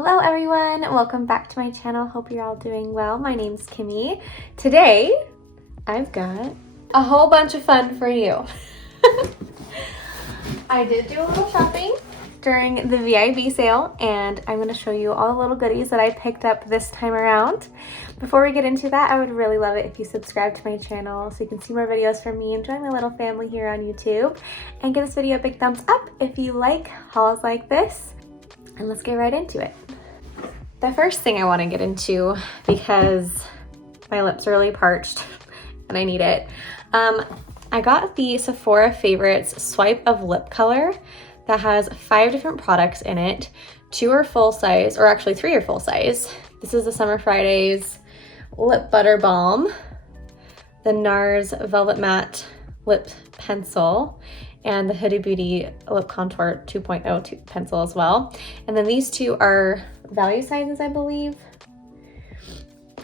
Hello everyone, welcome back to my channel. Hope you're all doing well. My name's Kimmy. Today, I've got a whole bunch of fun for you. I did do a little shopping during the VIB sale, and I'm going to show you all the little goodies that I picked up this time around. Before we get into that, I would really love it if you subscribe to my channel so you can see more videos from me and join my little family here on YouTube. And give this video a big thumbs up if you like hauls like this. And let's get right into it. The first thing I want to get into, because my lips are really parched and I need it, I got the Sephora Favorites Swipe of Lip Color that has 5 different products in it. 2 are full size, or actually 3 are full size. This is the Summer Fridays Lip Butter Balm, the NARS Velvet Matte Lip Pencil, and the Huda Beauty Lip Contour 2.0 pencil as well. And then these 2 are value sizes, I believe.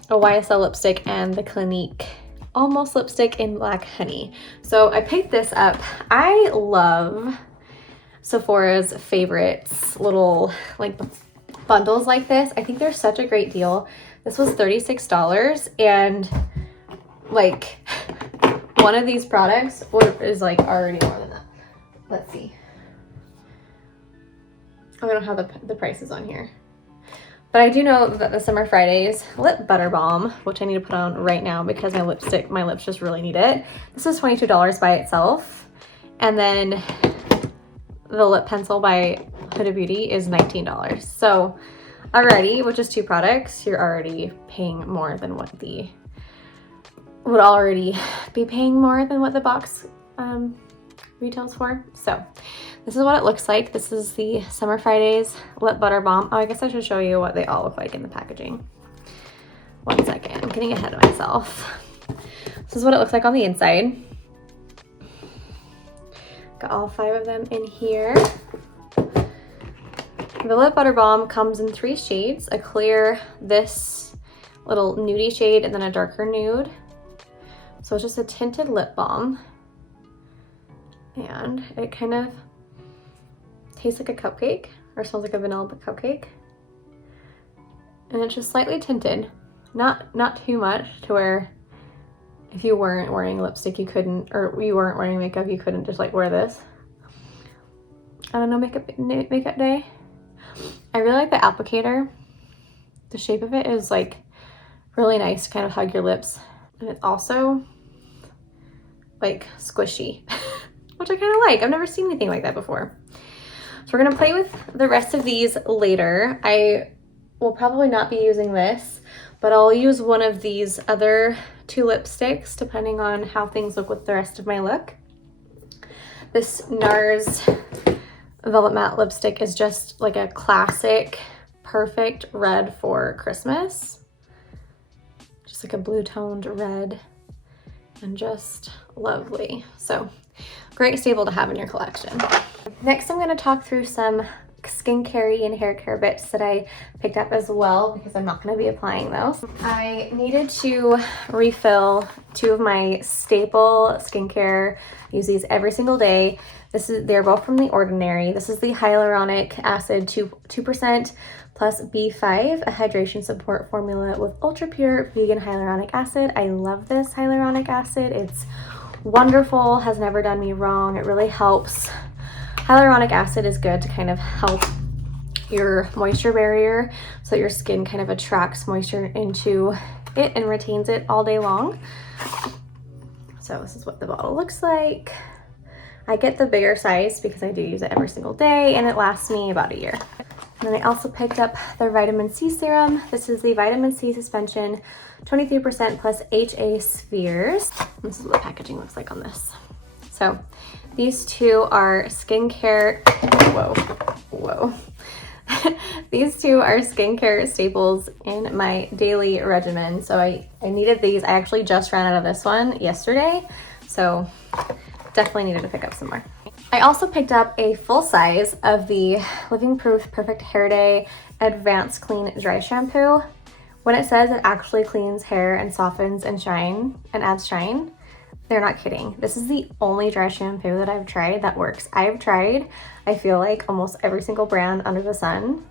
A YSL lipstick and the Clinique Almost lipstick in Black Honey. So I picked this up. I love Sephora's Favorites little like bundles like this. I think they're such a great deal. This was $36, and like one of these products is like already more than that. Let's see. I don't have the prices on here. But I do know that the Summer Fridays Lip Butter Balm, which I need to put on right now because my lips just really need it. This is $22 by itself. And then the lip pencil by Huda Beauty is $19. So already, with just 2 products, you're already paying more than what the box retails for. So this is what it looks like. This is the Summer Fridays Lip Butter Balm. Oh, I guess I should show you what they all look like in the packaging. One second, I'm getting ahead of myself. This is what it looks like on the inside. Got all 5 of them in here. The Lip Butter Balm comes in 3 shades, a clear, this little nudie shade, and then a darker nude. So it's just a tinted lip balm. And it kind of tastes like a cupcake, or smells like a vanilla cupcake. And it's just slightly tinted, not too much to where if you weren't wearing lipstick you couldn't, or you weren't wearing makeup you couldn't just like wear this. I don't know, makeup day. I really like the applicator. The shape of it is like really nice to kind of hug your lips, and it's also like squishy. Which I kind of like. I've never seen anything like that before. So we're gonna play with the rest of these later. I will probably not be using this, but I'll use one of these other 2 lipsticks depending on how things look with the rest of my look. This NARS Velvet Matte lipstick is just like a classic, perfect red for Christmas. Just like a blue toned red and just lovely. So great staple to have in your collection. Next, I'm going to talk through some skincare and hair care bits that I picked up as well, because I'm not going to be applying those. I needed to refill 2 of my staple skincare. I use these every single day. They're both from The Ordinary. This is the Hyaluronic Acid 2% plus B5, a hydration support formula with ultra pure vegan hyaluronic acid. I love this hyaluronic acid. It's wonderful, has never done me wrong. It really helps. Hyaluronic acid is good to kind of help your moisture barrier so that your skin kind of attracts moisture into it and retains it all day long. So this is what the bottle looks like. I get the bigger size because I do use it every single day, and it lasts me about a year. And then I also picked up the vitamin C serum. This is the vitamin C suspension, 23% plus HA spheres. This is what the packaging looks like on this. So these 2 are skincare, whoa. These 2 are skincare staples in my daily regimen. So I needed these. I actually just ran out of this one yesterday. So definitely needed to pick up some more. I also picked up a full size of the Living Proof Perfect Hair Day Advanced Clean Dry Shampoo. When it says it actually cleans hair and softens and adds shine, they're not kidding. This is the only dry shampoo that I've tried that works. I've tried, I feel like, almost every single brand under the sun,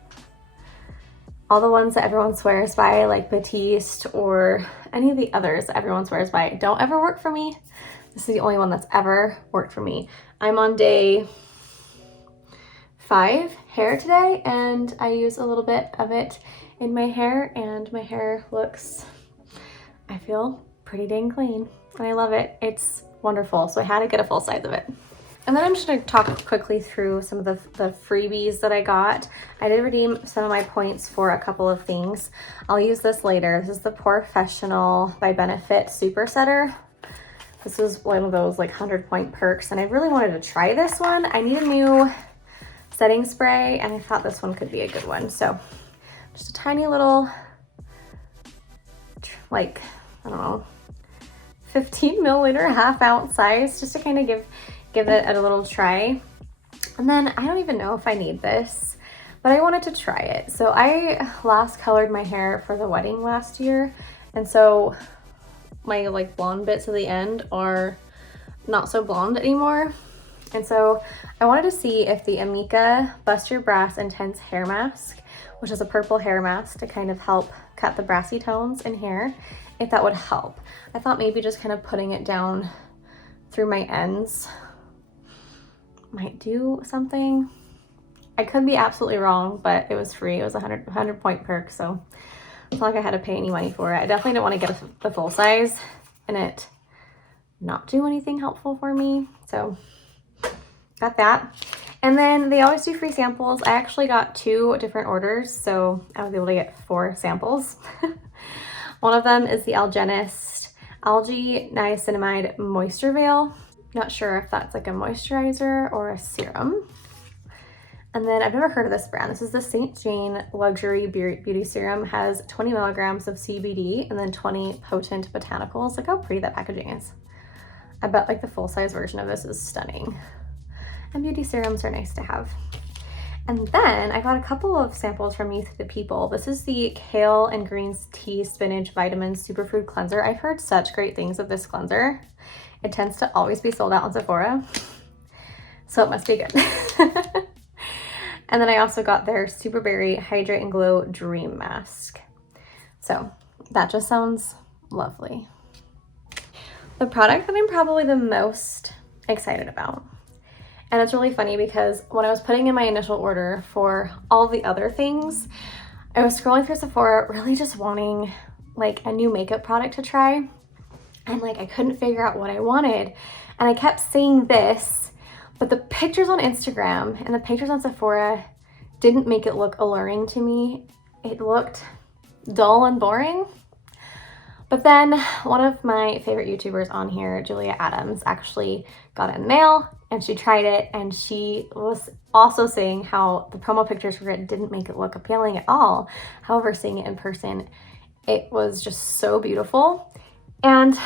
all the ones that everyone swears by, like Batiste or any of the others that everyone swears by, don't ever work for me. This is the only one that's ever worked for me. I'm on day 5 hair today, and I use a little bit of it in my hair, and my hair looks, I feel pretty dang clean, and I love it. It's wonderful. So I had to get a full size of it. And then I'm just gonna talk quickly through some of the freebies that I got. I did redeem some of my points for a couple of things. I'll use this later. This is the Professional by Benefit Super Setter. This is one of those like 100-point perks, and I really wanted to try this one. I need a new setting spray, and I thought this one could be a good one. So just a tiny little, like, I don't know, 15 milliliter, half-ounce size, just to kind of give it a little try. And then I don't even know if I need this, but I wanted to try it. So I last colored my hair for the wedding last year, and so my like blonde bits at the end are not so blonde anymore. And so I wanted to see if the Amika Bust Your Brass Intense Hair Mask, which is a purple hair mask to kind of help cut the brassy tones in hair, if that would help. I thought maybe just kind of putting it down through my ends might do something. I could be absolutely wrong, but it was free. It was a 100-point perk, so it's not like I had to pay any money for it. I definitely didn't want to get the full size and it not do anything helpful for me. So got that. And then they always do free samples. I actually got 2 different orders, so I was able to get 4 samples. One of them is the Algenist Algae Niacinamide Moisture Veil. Not sure if that's like a moisturizer or a serum. And then I've never heard of this brand. This is the St. Jane Luxury Beauty Serum. Has 20 milligrams of CBD and then 20 potent botanicals. Look how pretty that packaging is. I bet like the full-size version of this is stunning. And beauty serums are nice to have. And then I got a couple of samples from Youth to People. This is the Kale and Green Tea Spinach Vitamin Superfood Cleanser. I've heard such great things of this cleanser. It tends to always be sold out on Sephora, so it must be good. And then I also got their Super Berry Hydrate and Glow Dream Mask. So that just sounds lovely. The product that I'm probably the most excited about, and it's really funny because when I was putting in my initial order for all the other things, I was scrolling through Sephora really just wanting like a new makeup product to try. And like I couldn't figure out what I wanted. And I kept seeing this, but the pictures on Instagram and the pictures on Sephora didn't make it look alluring to me. It looked dull and boring. But then one of my favorite YouTubers on here, Julia Adams, actually got it in the mail and she tried it, and she was also saying how the promo pictures for it didn't make it look appealing at all. However, seeing it in person, it was just so beautiful. And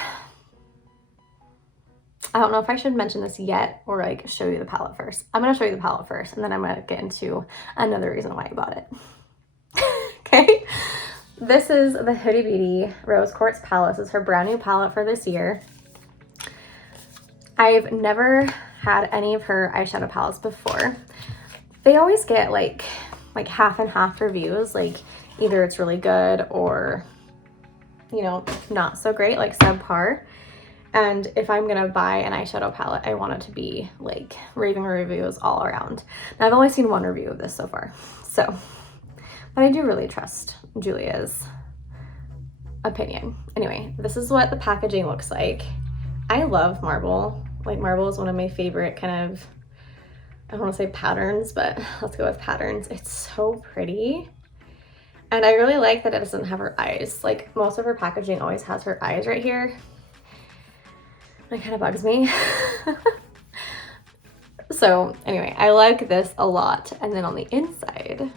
I don't know if I should mention this yet or like show you the palette first. I'm gonna show you the palette first, and then I'm gonna get into another reason why I bought it. Okay, this is the Huda Beauty Rose Quartz palette. This is her brand new palette for this year. I've never had any of her eyeshadow palettes before. They always get like half and half reviews, like either it's really good or, you know, not so great, like subpar. And if I'm gonna buy an eyeshadow palette, I want it to be like raving reviews all around. Now I've only seen one review of this so far, so, but I do really trust Julia's opinion. Anyway, this is what the packaging looks like. I love marble. Like marble is one of my favorite kind of, I don't want to say patterns, but let's go with patterns. It's so pretty. And I really like that it doesn't have her eyes. Like most of her packaging always has her eyes right here. That kind of bugs me. So anyway, I like this a lot. And then on the inside,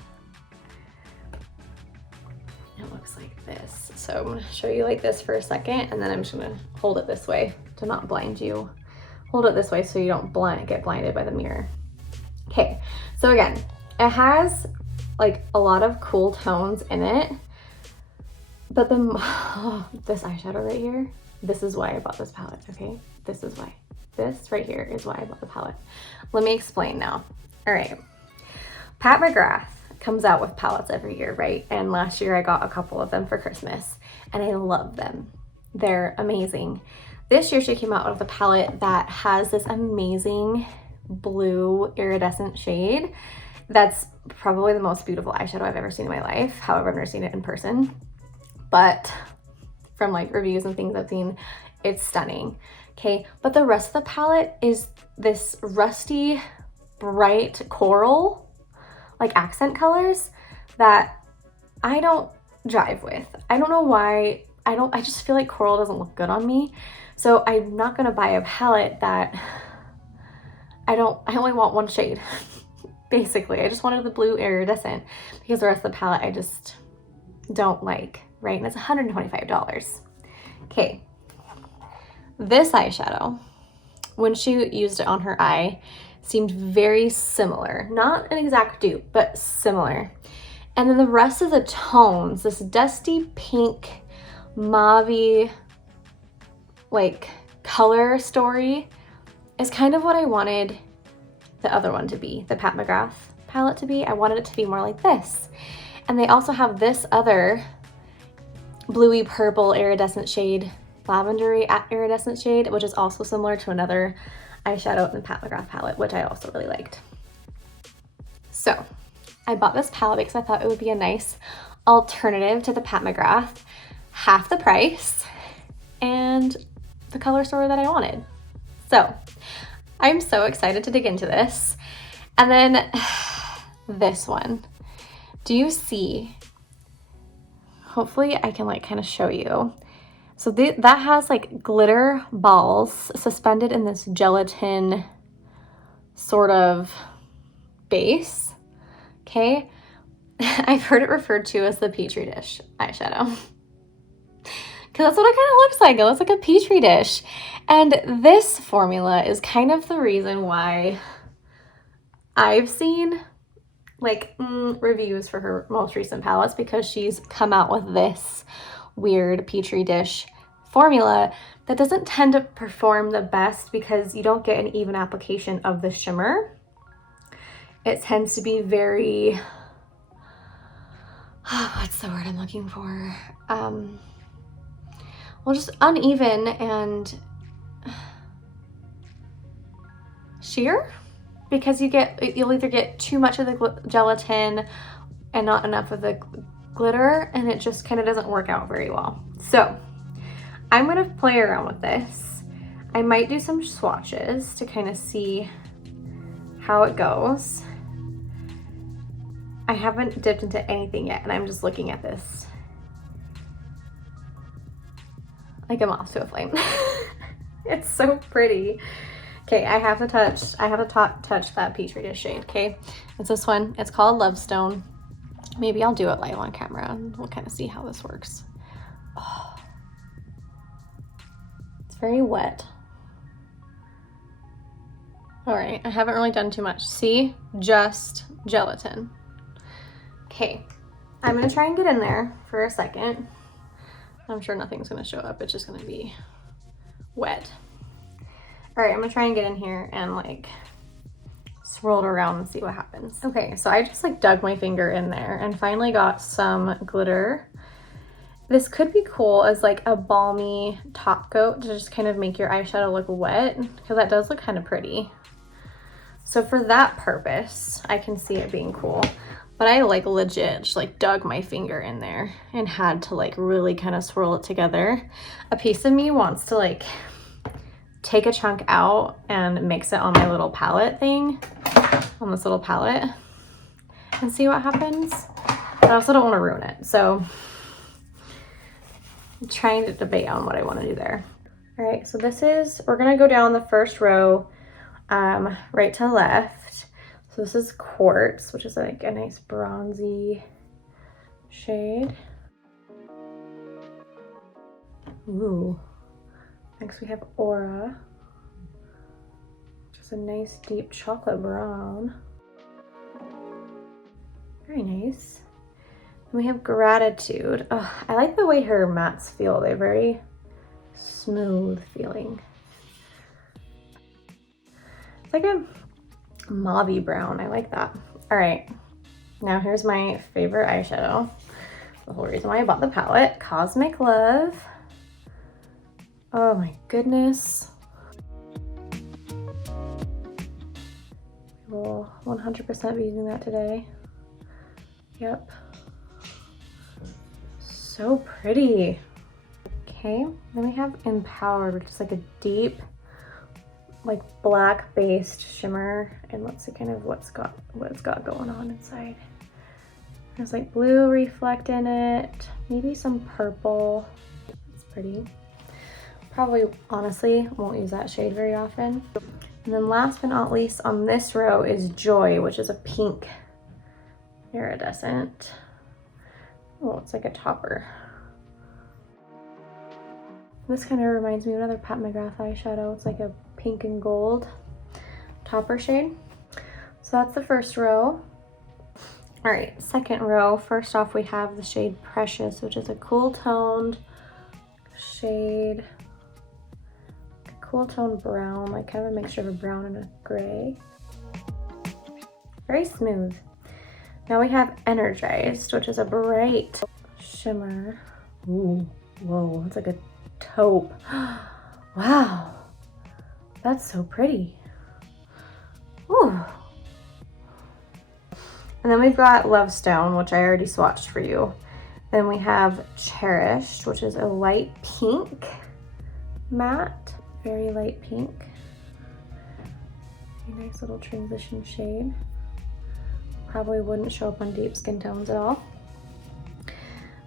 it looks like this. So I'm gonna show you like this for a second, and then I'm just gonna hold it this way to not blind you. Hold it this way so you don't get blinded by the mirror. Okay, so again, it has like a lot of cool tones in it, but this eyeshadow right here, this is why I bought this palette, okay? This is why. This right here is why I bought the palette. Let me explain now. All right, Pat McGrath comes out with palettes every year, right? And last year I got a couple of them for Christmas and I love them. They're amazing. This year she came out with a palette that has this amazing blue iridescent shade. That's probably the most beautiful eyeshadow I've ever seen in my life. However, I've never seen it in person, but from like reviews and things I've seen, it's stunning. Okay, but the rest of the palette is this rusty, bright coral, like accent colors that I don't jive with. I don't know why. I just feel like coral doesn't look good on me. So I'm not gonna buy a palette that I only want one shade. Basically, I just wanted the blue iridescent because the rest of the palette I just don't like, right? And it's $125. Okay, this eyeshadow, when she used it on her eye, seemed very similar. Not an exact dupe, but similar. And then the rest of the tones, this dusty pink, mauve-y, like color story, is kind of what I wanted the other one to be, the Pat McGrath palette to be. I wanted it to be more like this. And they also have this other bluey purple iridescent shade, lavendery iridescent shade, which is also similar to another eyeshadow in the Pat McGrath palette, which I also really liked. So I bought this palette because I thought it would be a nice alternative to the Pat McGrath, half the price, and the color story that I wanted. So I'm so excited to dig into this. And then this one, do you see? Hopefully I can like kind of show you. So that has like glitter balls suspended in this gelatin sort of base, okay? I've heard it referred to as the Petri dish eyeshadow. Because that's what it kind of looks like. It looks like a Petri dish. And this formula is kind of the reason why I've seen like reviews for her most recent palettes, because she's come out with this weird Petri dish formula that doesn't tend to perform the best because you don't get an even application of the shimmer. It tends to be very, what's the word I'm looking for? Well, just uneven and sheer, because you'll either get too much of the gelatin and not enough of the glitter, and it just kind of doesn't work out very well. So I'm gonna play around with this. I might do some swatches to kind of see how it goes. I haven't dipped into anything yet, and I'm just looking at this like a moth to a flame. It's so pretty. Okay, I have to touch that Petri dish shade, okay? It's this one. It's called Love Stone. Maybe I'll do it live on camera and we'll kind of see how this works. Oh. It's very wet. All right, I haven't really done too much. See, just gelatin. Okay, I'm gonna try and get in there for a second. I'm sure nothing's gonna show up. It's just gonna be wet. All right, I'm gonna try and get in here and like swirl it around and see what happens. Okay, so I just like dug my finger in there and finally got some glitter. This could be cool as like a balmy top coat to just kind of make your eyeshadow look wet, because that does look kind of pretty. So for that purpose, I can see it being cool. But I like legit just like dug my finger in there and had to like really kind of swirl it together. A piece of me wants to like take a chunk out and mix it on my little palette thing, on this little palette, and see what happens. But I also don't want to ruin it. So I'm trying to debate on what I want to do there. All right, so we're gonna go down the first row, right to left. So this is Quarts, which is like a nice bronzy shade. Ooh. Next we have Aura, which is a nice deep chocolate brown. Very nice. And we have Gratitude. Oh, I like the way her mattes feel. They're very smooth feeling. It's like a mauve brown. I like that. All right. Now here's my favorite eyeshadow. The whole reason why I bought the palette, Cosmic Love. Oh my goodness. We'll 100% be using that today. Yep. So pretty. Okay, then we have Empowered, which is like a deep, like black based shimmer. And let's see kind of what it's got going on inside. There's like blue reflect in it, maybe some purple. It's pretty. Probably, honestly, won't use that shade very often. And then last but not least on this row is Joy, which is a pink iridescent. Oh, it's like a topper. This kind of reminds me of another Pat McGrath eyeshadow. It's like a pink and gold topper shade. So that's the first row. All right, second row. First off, we have the shade Precious, which is a cool toned shade. Cool toned brown, like kind of a mixture of a brown and a gray. Very smooth. Now we have Energized, which is a bright shimmer. Ooh, whoa, it's like a taupe. Wow, that's so pretty. Ooh. And then we've got Love Stone, which I already swatched for you. Then we have Cherished, which is a light pink matte. Very light pink. Very nice little transition shade. Probably wouldn't show up on deep skin tones at all.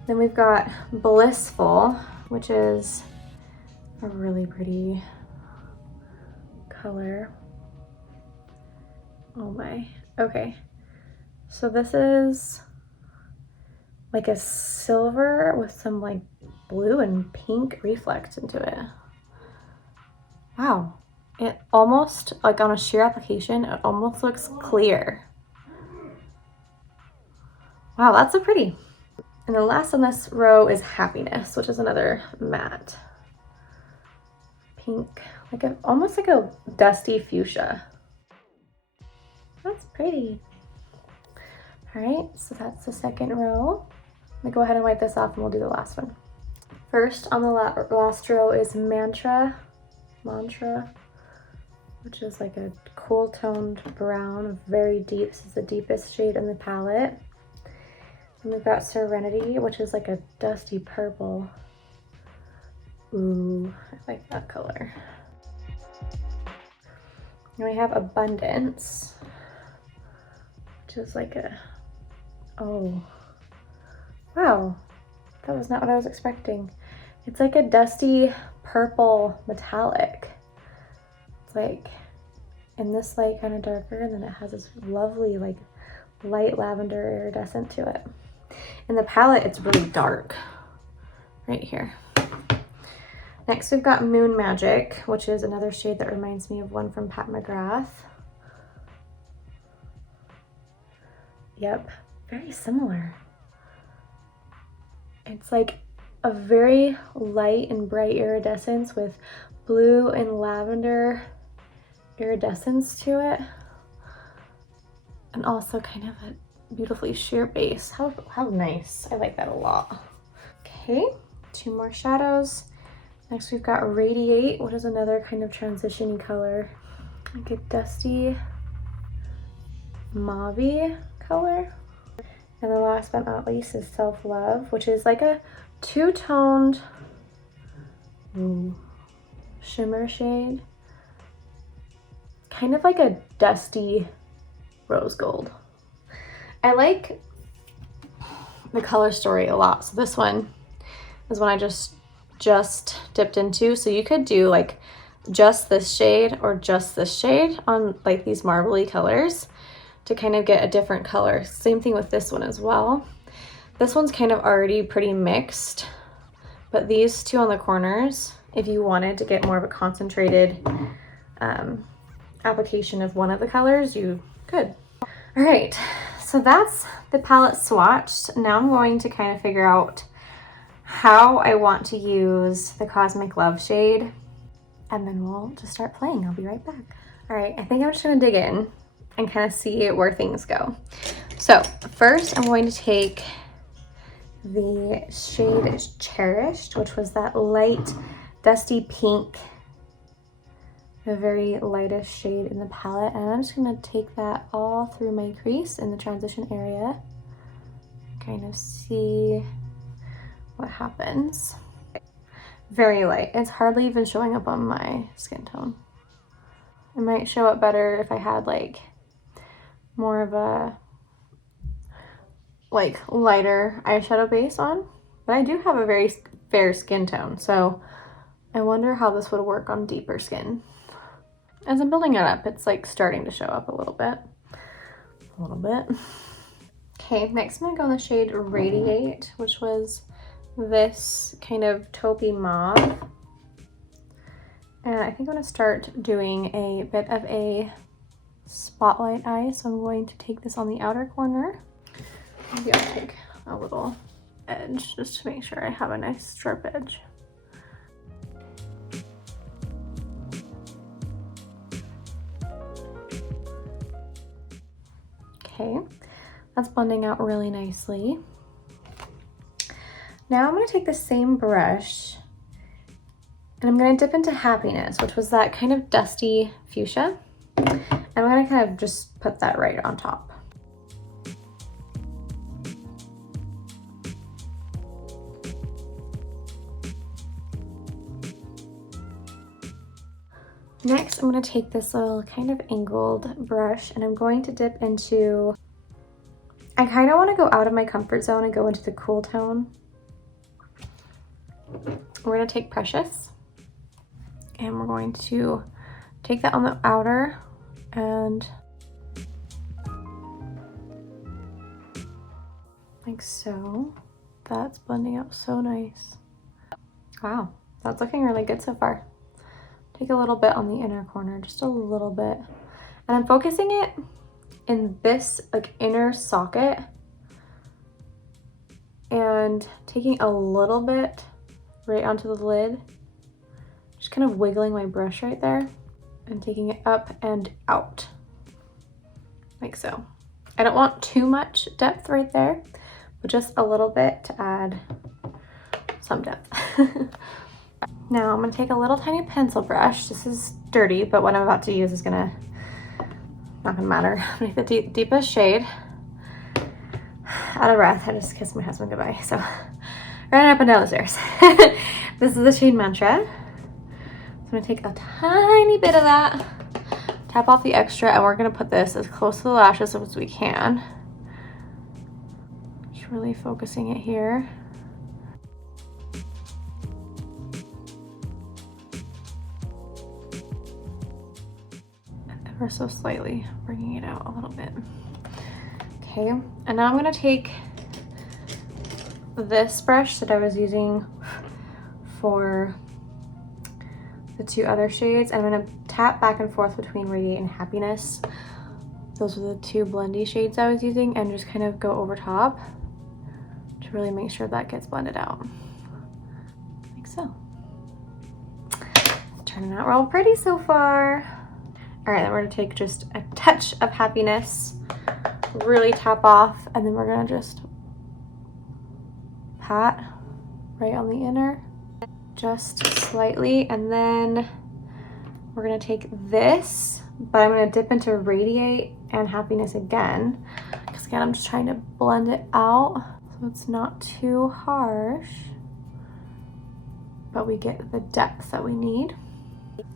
Then we've got Blissful, which is a really pretty color. Oh my. Okay. So this is like a silver with some like blue and pink reflect into it. Wow, it almost, like on a sheer application, it almost looks clear. Wow, that's so pretty. And the last on this row is Happiness, which is another matte pink, like almost like a dusty fuchsia. That's pretty. All right, so that's the second row. Let me go ahead and wipe this off and we'll do the last one. First on the last row is Mantra, which is like a cool toned brown, very deep. This is the deepest shade in the palette. And we've got Serenity, which is like a dusty purple. Ooh, I like that color. And we have Abundance, which is like a, oh, wow, that was not what I was expecting. It's like a dusty purple metallic. It's like in this light kind of darker, and then it has this lovely like light lavender iridescent to it. In the palette, it's really dark right here. Next, we've got Moon Magic, which is another shade that reminds me of one from Pat McGrath. Yep, very similar. It's like a very light and bright iridescence with blue and lavender iridescence to it. And also kind of a beautifully sheer base. How nice. I like that a lot. Okay, two more shadows. Next we've got Radiate, which is another kind of transition-y color. Like a dusty mauve-y color. And the last but not least is Self Love, which is like a two-toned shimmer shade. Kind of like a dusty rose gold. I like the color story a lot. So this one is one I just dipped into. So you could do like just this shade or just this shade on like these marbly colors to kind of get a different color. Same thing with this one as well. This one's kind of already pretty mixed, but these two on the corners, if you wanted to get more of a concentrated application of one of the colors, you could. All right, so that's the palette swatched. Now I'm going to kind of figure out how I want to use the Cosmic Love shade, and then we'll just start playing. I'll be right back. All right, I think I'm just gonna dig in and kind of see where things go. So first I'm going to take the shade Cherished, which was that light dusty pink, a very lightest shade in the palette, and I'm just going to take that all through my crease in the transition area, kind of see what happens. Very light. It's hardly even showing up on my skin tone. It might show up better if I had like more of a like lighter eyeshadow base on, but I do have a very fair skin tone, so I wonder how this would work on deeper skin. As I'm building it up, it's like starting to show up a little bit. Okay, next I'm gonna go in the shade Radiate, which was this kind of taupey mauve. And I think I'm gonna start doing a bit of a spotlight eye. So I'm going to take this on the outer corner. Maybe I'll take a little edge just to make sure I have a nice sharp edge. Okay, that's blending out really nicely. Now I'm going to take the same brush and I'm going to dip into Happiness, which was that kind of dusty fuchsia. And I'm going to kind of just put that right on top. Next, I'm going to take this little kind of angled brush and I'm going to dip into, I kind of want to go out of my comfort zone and go into the cool tone. We're going to take Precious and we're going to take that on the outer and like so. That's blending out so nice. Wow, that's looking really good so far. Take a little bit on the inner corner, just a little bit. And I'm focusing it in this like inner socket and taking a little bit right onto the lid. Just kind of wiggling my brush right there and taking it up and out like so. I don't want too much depth right there, but just a little bit to add some depth. Now I'm gonna take a little tiny pencil brush. This is dirty, but what I'm about to use is not gonna matter. I'm gonna take the deepest shade. Out of breath, I just kissed my husband goodbye, so running up and down the stairs. This is the shade Mantra. So I'm gonna take a tiny bit of that, tap off the extra, and we're gonna put this as close to the lashes as we can. Just really focusing it here. Ever so slightly, bringing it out a little bit. Okay, and now I'm gonna take this brush that I was using for the two other shades, and I'm gonna tap back and forth between Radiate and Happiness. Those are the two blendy shades I was using, and just kind of go over top to really make sure that gets blended out, like so. It's turning out real pretty so far. All right, then we're gonna take just a touch of Happiness, really tap off, and then we're gonna just pat right on the inner, just slightly, and then we're gonna take this, but I'm gonna dip into Radiate and Happiness again, because again, I'm just trying to blend it out so it's not too harsh, but we get the depth that we need.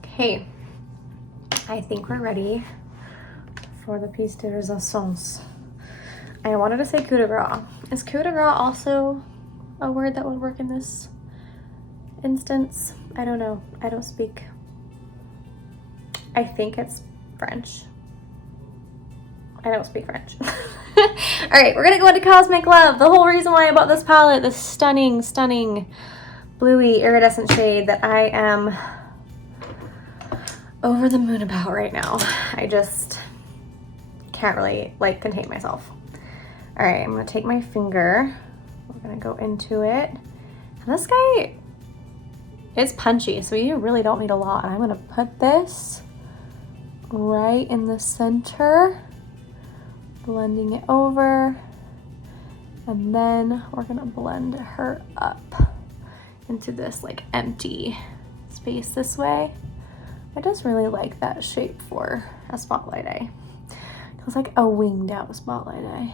Okay. I think we're ready for the piece de resistance. I wanted to say coup de grace. Is coup de grace also a word that would work in this instance? I don't know. I don't speak. I think it's French. I don't speak French. All right, we're gonna go into Cosmic Love. The whole reason why I bought this palette, this stunning, stunning bluey iridescent shade that I am over the moon about right now. I just can't really like contain myself. All right, I'm gonna take my finger. We're gonna go into it. And this guy is punchy, so you really don't need a lot. And I'm gonna put this right in the center, blending it over. And then we're gonna blend her up into this like empty space this way. I just really like that shape for a spotlight eye. It feels like a winged out spotlight eye.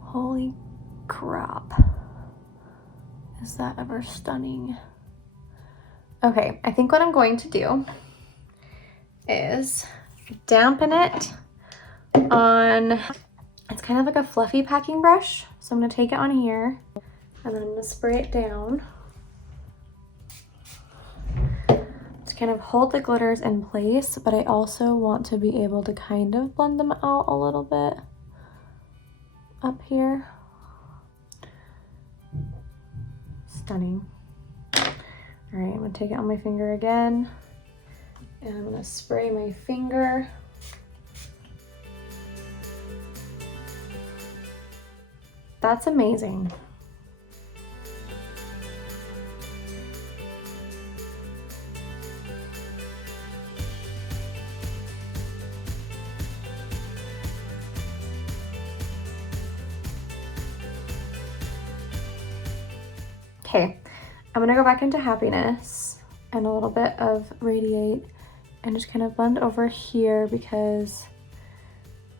Holy crap. Is that ever stunning? Okay, I think what I'm going to do is dampen it on, it's kind of like a fluffy packing brush. So I'm gonna take it on here and then I'm gonna spray it down to kind of hold the glitters in place, but I also want to be able to kind of blend them out a little bit up here. Stunning. All right, I'm gonna take it on my finger again and I'm gonna spray my finger. That's amazing. Okay, I'm gonna go back into happiness and a little bit of radiate and just kind of blend over here because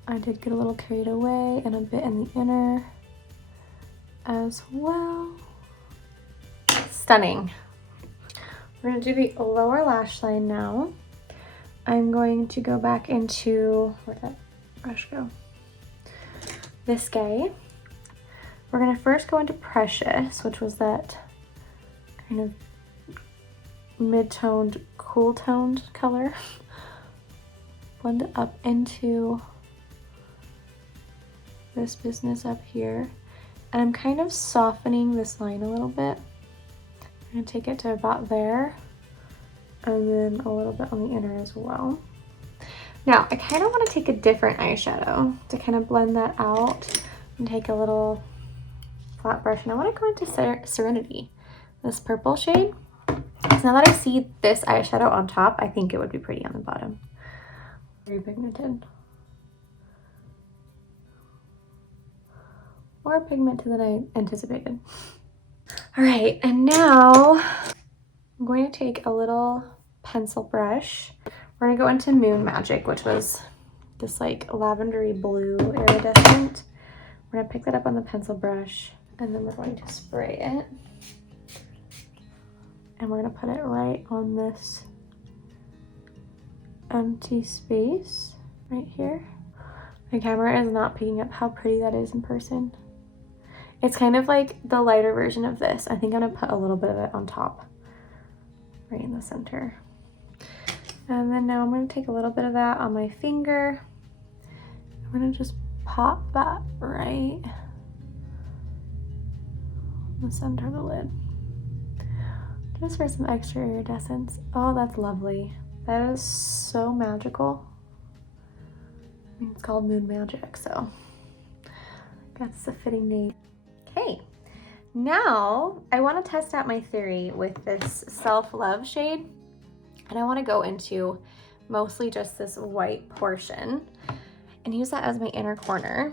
I did get a little carried away and a bit in the inner as well. Stunning. We're gonna do the lower lash line now. I'm going to go back into, where'd that brush go? This guy. We're gonna first go into Precious, which was that kind of mid-toned, cool-toned color. Blend it up into this business up here. And I'm kind of softening this line a little bit. I'm gonna take it to about there, and then a little bit on the inner as well. Now, I kind of want to take a different eyeshadow to kind of blend that out and take a little flat brush. And I want to go into Serenity, this purple shade. So now that I see this eyeshadow on top, I think it would be pretty on the bottom. Very pigmented. More pigmented than I anticipated. All right, and now I'm going to take a little pencil brush. We're gonna go into Moon Magic, which was this like lavendery blue iridescent. We're gonna pick that up on the pencil brush and then we're going to spray it. And we're gonna put it right on this empty space right here. My camera is not picking up how pretty that is in person. It's kind of like the lighter version of this. I think I'm gonna put a little bit of it on top, right in the center. And then now I'm gonna take a little bit of that on my finger. I'm gonna just pop that right in the center of the lid. Just for some extra iridescence. Oh, that's lovely. That is so magical. I mean, it's called Moon Magic, so that's a fitting name. Okay, now I want to test out my theory with this Self-Love shade, and I want to go into mostly just this white portion and use that as my inner corner.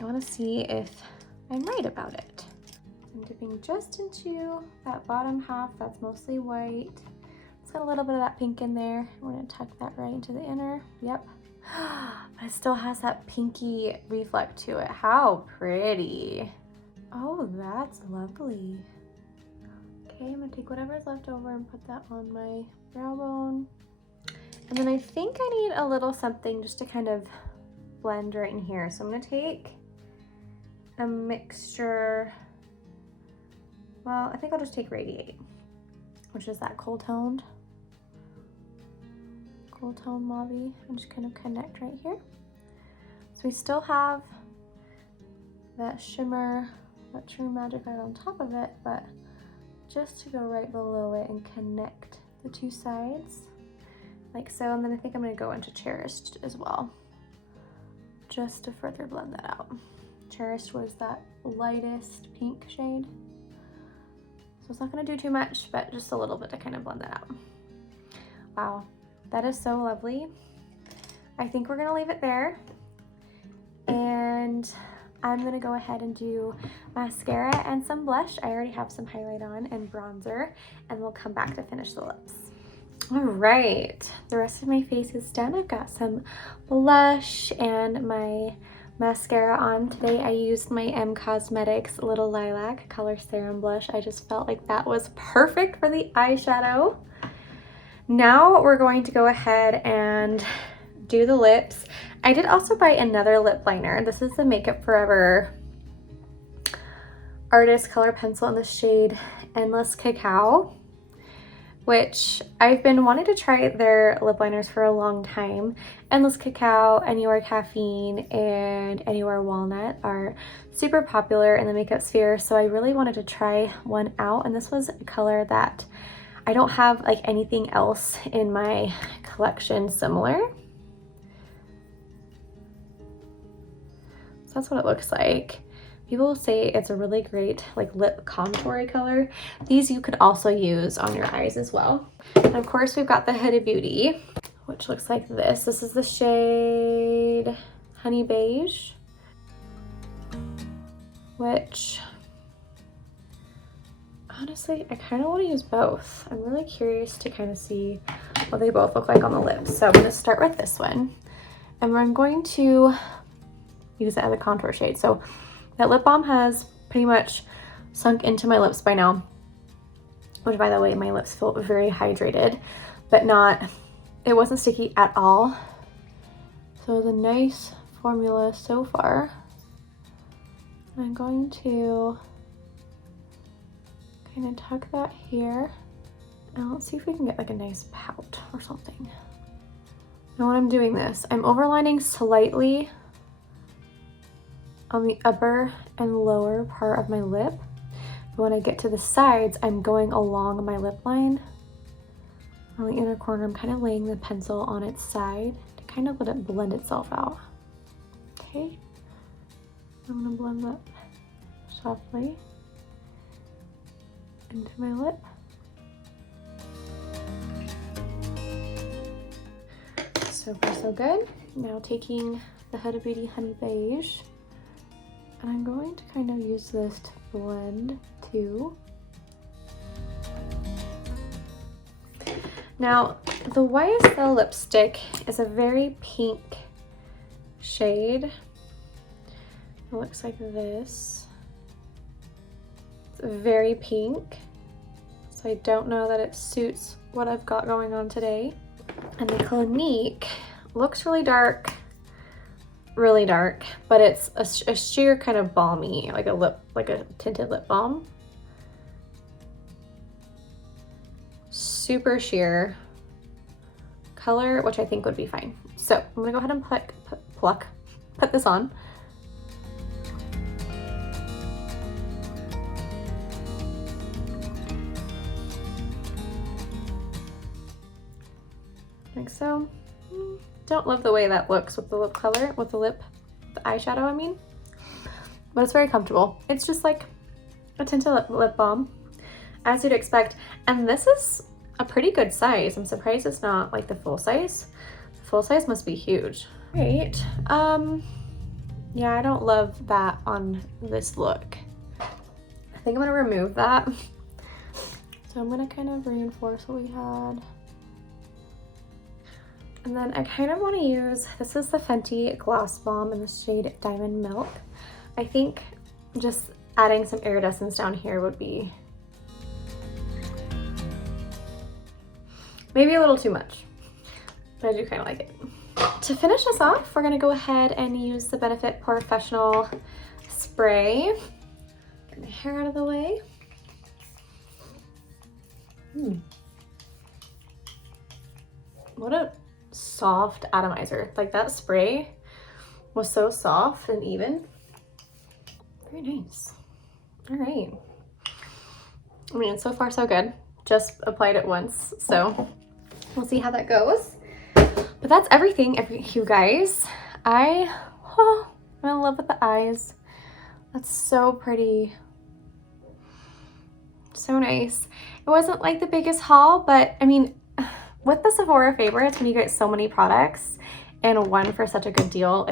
I want to see if I'm right about it. I'm dipping just into that bottom half that's mostly white. It's got a little bit of that pink in there. We're going to tuck that right into the inner. Yep. But it still has that pinky reflect to it. How pretty. Oh, that's lovely. Okay, I'm gonna take whatever's left over and put that on my brow bone. And then I think I need a little something just to kind of blend right in here. So I'm gonna take a mixture. Well, I think I'll just take Radiate, which is that cool tone mauve-y, and just kind of connect right here. So we still have that shimmer, that True Magic right on top of it, but just to go right below it and connect the two sides like so. And then I think I'm going to go into Cherished as well, just to further blend that out. Cherished was that lightest pink shade, so it's not going to do too much, but just a little bit to kind of blend that out. Wow, that is so lovely. I think we're gonna leave it there. And I'm gonna go ahead and do mascara and some blush. I already have some highlight on and bronzer, and we'll come back to finish the lips. All right, the rest of my face is done. I've got some blush and my mascara on. Today I used my M Cosmetics Little Lilac Color Serum Blush. I just felt like that was perfect for the eyeshadow. Now we're going to go ahead and do the lips. I did also buy another lip liner. This is the Makeup Forever Artist Color Pencil in the shade Endless Cacao, which I've been wanting to try their lip liners for a long time. Endless Cacao, Anywhere Caffeine, and Anywhere Walnut are super popular in the makeup sphere, so I really wanted to try one out, and this was a color that I don't have like anything else in my collection similar. So that's what it looks like. People say it's a really great like lip contour color. These you could also use on your eyes as well. And of course we've got the Huda Beauty, which looks like this. This is the shade Honey Beige, which honestly, I kind of want to use both. I'm really curious to kind of see what they both look like on the lips. So I'm going to start with this one, and I'm going to use it as a contour shade. So that lip balm has pretty much sunk into my lips by now, which by the way, my lips feel very hydrated, but it wasn't sticky at all. So it's a nice formula so far. I'm going to kind of tuck that here. And let's see if we can get like a nice pout or something. Now when I'm doing this, I'm overlining slightly on the upper and lower part of my lip. When I get to the sides, I'm going along my lip line. On the inner corner, I'm kind of laying the pencil on its side to kind of let it blend itself out. Okay, I'm gonna blend that softly into my lip. So far so good. Now taking the Huda Beauty Honey Beige, and I'm going to kind of use this to blend too. Now, the YSL lipstick is a very pink shade. It looks like this. It's very pink, so I don't know that it suits what I've got going on today. And the Clinique looks really dark, but it's a sheer kind of balmy, like a tinted lip balm. Super sheer color, which I think would be fine. So I'm gonna go ahead and put this on. Like so. Don't love the way that looks with the lip color, the eyeshadow I mean, but it's very comfortable. It's just like a tinted lip balm, as you'd expect. And this is a pretty good size. I'm surprised it's not like the full size. The full size must be huge. Right. Yeah, I don't love that on this look. I think I'm gonna remove that. So I'm gonna kind of reinforce what we had. And then I kind of want to use, this is the Fenty Gloss Balm in the shade Diamond Milk. I think just adding some iridescence down here would be maybe a little too much, but I do kind of like it. To finish us off, we're going to go ahead and use the Benefit Professional Spray. Get my hair out of the way. What a soft atomizer. Like that spray was so soft and even. Very nice. All right. I mean, so far so good. Just applied it once, so we'll see how that goes. But that's everything, you guys. I'm in love with the eyes. That's so pretty. So nice. It wasn't like the biggest haul, but I mean, with the Sephora favorites, when you get so many products and one for such a good deal.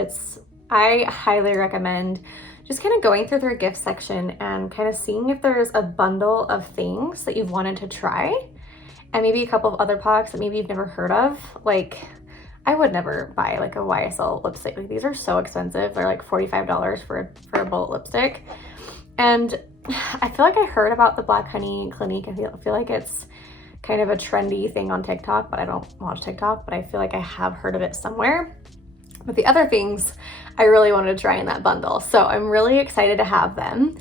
I highly recommend just kind of going through their gift section and kind of seeing if there's a bundle of things that you've wanted to try, and maybe a couple of other products that maybe you've never heard of. Like, I would never buy like a YSL lipstick. Like, these are so expensive. They're like $45 for a bullet lipstick. And I feel like I heard about the Black Honey Clinique. I feel like it's kind of a trendy thing on TikTok, but I don't watch TikTok, but I feel like I have heard of it somewhere. But the other things I really wanted to try in that bundle. So I'm really excited to have them.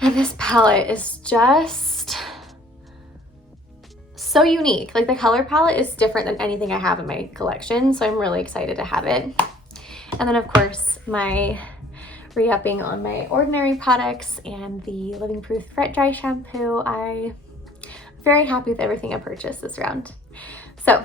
And this palette is just so unique. Like, the color palette is different than anything I have in my collection. So I'm really excited to have it. And then of course my re-upping on my Ordinary products and the Living Proof Fret Dry Shampoo. I'm very happy with everything I purchased this round. So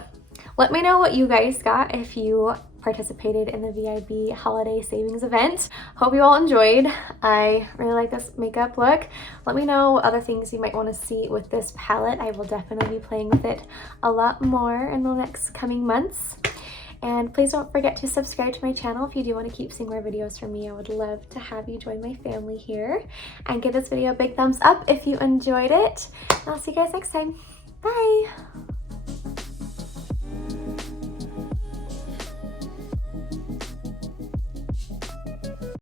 let me know what you guys got if you participated in the VIB Holiday Savings Event. Hope you all enjoyed. I really like this makeup look. Let me know what other things you might want to see with this palette. I will definitely be playing with it a lot more in the next coming months. And please don't forget to subscribe to my channel if you do want to keep seeing more videos from me. I would love to have you join my family here. And give this video a big thumbs up if you enjoyed it. And I'll see you guys next time. Bye!